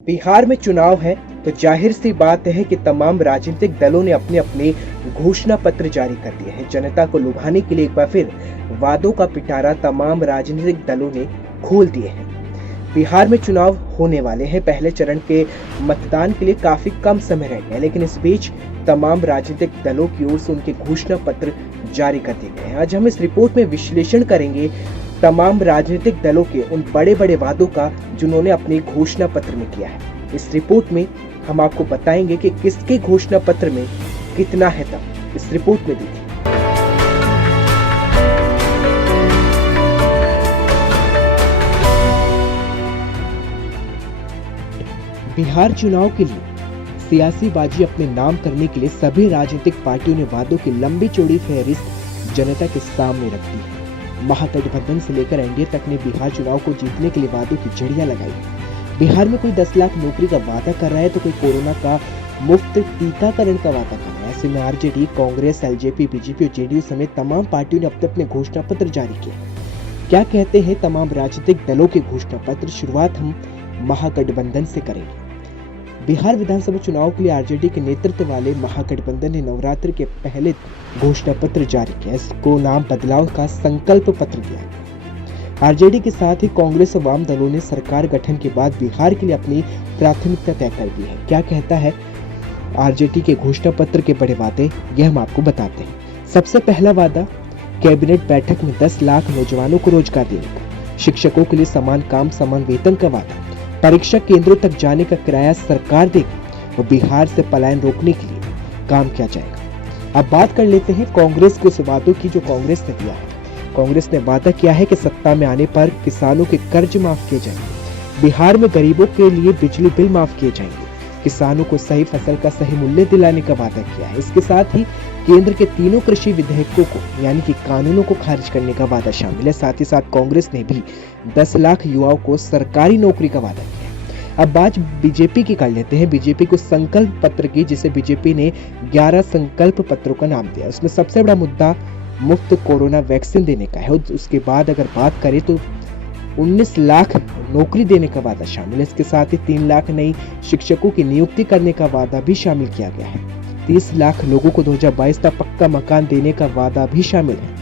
बिहार में चुनाव है तो जाहिर सी बात है कि तमाम राजनीतिक दलों ने अपने अपने घोषणा पत्र जारी कर दिए हैं। जनता को लुभाने के लिए एक बार फिर वादों का पिटारा तमाम राजनीतिक दलों ने खोल दिए हैं। बिहार में चुनाव होने वाले हैं। पहले चरण के मतदान के लिए काफी कम समय रह गया, लेकिन इस बीच तमाम राजनीतिक दलों की ओर से उनके घोषणा पत्र जारी कर दिए गए हैं। आज हम इस रिपोर्ट में विश्लेषण करेंगे तमाम राजनीतिक दलों के उन बड़े बड़े वादों का जिन्होंने अपने घोषणा पत्र में किया है। इस रिपोर्ट में हम आपको बताएंगे कि किसके घोषणा पत्र में कितना है दम। इस रिपोर्ट में देखिए। बिहार चुनाव के लिए सियासी बाजी अपने नाम करने के लिए सभी राजनीतिक पार्टियों ने वादों की लंबी चौड़ी फहरिस्त जनता के सामने रख दी है। महागठबंधन से लेकर एनडीए तक ने बिहार चुनाव को जीतने के लिए वादों की झड़ियां लगाई। बिहार में कोई 10 लाख नौकरी का वादा कर रहा है तो कोई कोरोना का मुफ्त टीकाकरण का वादा कर रहा है। ऐसे में आरजेडी, कांग्रेस, एलजेपी, बीजेपी और जेडीयू समेत तमाम पार्टियों ने अपने अपने घोषणा पत्र जारी किए। क्या कहते हैं तमाम राजनीतिक दलों के घोषणा पत्र? शुरुआत हम महागठबंधन से करेंगे। बिहार विधानसभा चुनाव के लिए आरजेडी के नेतृत्व वाले महागठबंधन ने नवरात्र के पहले घोषणा पत्र जारी किया। इसको नाम बदलाव का संकल्प पत्र दिया गया। आरजेडी के साथ ही कांग्रेस और वाम दलों ने सरकार गठन के बाद बिहार के लिए अपनी प्राथमिकता तय कर दी है। क्या कहता है आरजेडी के घोषणा पत्र के बड़े वादे, यह हम आपको बताते हैं। सबसे पहला वादा, कैबिनेट बैठक में 10 लाख नौजवानों को रोजगार देने का। शिक्षकों के लिए समान काम समान वेतन का वादा। परीक्षा केंद्रों तक जाने का किराया सरकार देगी और बिहार से पलायन रोकने के लिए काम किया जाएगा। अब बात कर लेते हैं कांग्रेस के उस वादों की जो कांग्रेस ने दिया है। कांग्रेस ने वादा किया है कि सत्ता में आने पर किसानों के कर्ज माफ किए जाएंगे। बिहार में गरीबों के लिए बिजली बिल माफ किए जाएंगे। किसानों को सही फसल का सही मूल्य दिलाने का वादा किया है। इसके साथ ही केंद्र के तीनों कृषि विधेयकों को यानी कि कानूनों को खारिज करने का वादा शामिल है। साथ ही साथ कांग्रेस ने भी 10 लाख युवाओं को सरकारी नौकरी का वादा किया है। अब बात बीजेपी की कर लेते हैं। बीजेपी को संकल्प पत्र की, जिसे बीजेपी ने 11 संकल्प पत्रों का नाम दिया। उसमें सबसे बड़ा मुद्दा मुफ्त कोरोना वैक्सीन देने का है। उसके बाद अगर बात करें तो 19 लाख नौकरी देने का वादा शामिल है। इसके साथ ही 3 लाख नई शिक्षकों की नियुक्ति करने का वादा भी शामिल किया गया है। 30 लाख लोगों को 2022 तक पक्का मकान देने का वादा भी शामिल है।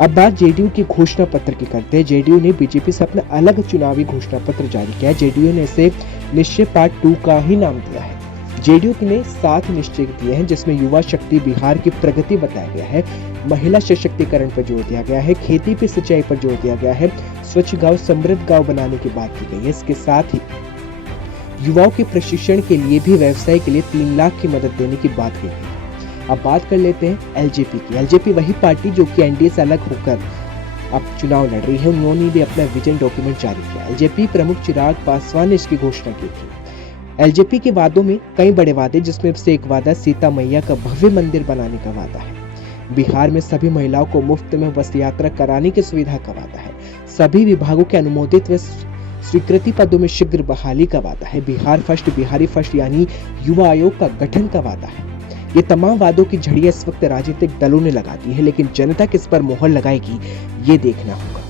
अब बात जेडीयू की घोषणा पत्र की करते हैं। जेडीयू ने बीजेपी से अपना अलग चुनावी घोषणा पत्र जारी किया है। जेडीयू ने इसे निश्चय पार्ट 2 का ही नाम दिया है। जेडीयू ने 7 निश्चय दिए हैं, जिसमें युवा शक्ति, बिहार की प्रगति बताया गया है, महिला सशक्तिकरण पर जोर दिया गया है, खेती पे सिंचाई पर जोर दिया गया है, स्वच्छ गांव समृद्ध गांव बनाने की बात की गई है। इसके साथ ही युवाओं के प्रशिक्षण के लिए भी व्यवसाय के लिए 3 लाख की मदद देने की बात की गई। अब बात कर लेते हैं एलजेपी की। एलजेपी वही पार्टी जो कि एनडीए से अलग होकर अब चुनाव लड़ रही है। उन्होंने भी अपना विजन डॉक्यूमेंट जारी किया। एलजेपी प्रमुख चिराग पासवान ने इसकी घोषणा की थी। एलजेपी के वादों में कई बड़े वादे, जिसमें से एक वादा सीता मैया का भव्य मंदिर बनाने का वादा है। बिहार में सभी महिलाओं को मुफ्त में बस यात्रा कराने की सुविधा का वादा है। सभी विभागों के अनुमोदित व स्वीकृति पदों में शीघ्र बहाली का वादा है। बिहार फर्स्ट, बिहारी फर्स्ट यानी युवा आयोग का गठन का वादा है। ये तमाम वादों की झड़ियां इस वक्त राजनीतिक दलों ने लगा दी है, लेकिन जनता किस पर मोहर लगाएगी ये देखना होगा।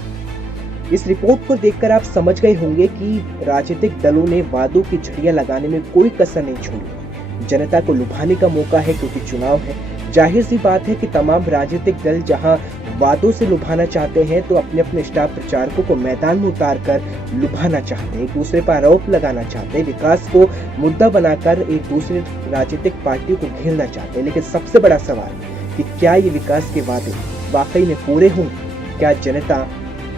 इस रिपोर्ट को देखकर आप समझ गए होंगे कि राजनीतिक दलों ने वादों की झड़ियां लगाने में कोई कसर नहीं छोड़ी। जनता को लुभाने का मौका है, क्योंकि चुनाव है। जाहिर सी बात है कि तमाम राजनीतिक दल जहां वादों से लुभाना चाहते हैं तो अपने अपने स्टार प्रचारकों को मैदान में उतारकर लुभाना चाहते हैं, एक दूसरे पर आरोप लगाना चाहते हैं, विकास को मुद्दा बनाकर एक दूसरे राजनीतिक पार्टियों को घेरना चाहते हैं। लेकिन सबसे बड़ा सवाल कि क्या ये विकास के वादे वाकई में पूरे होंगे? क्या जनता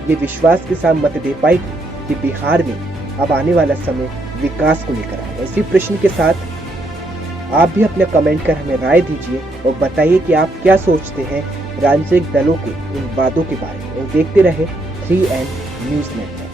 ये विश्वास के साथ मत दे पाएगी कि बिहार में अब आने वाला समय विकास को लेकर आएगा? इसी प्रश्न के साथ आप भी अपने कमेंट कर हमें राय दीजिए और बताइए कि आप क्या सोचते हैं राजनीतिक दलों के इन वादों के बारे में। और देखते रहे 3N न्यूज़ नेटवर्क।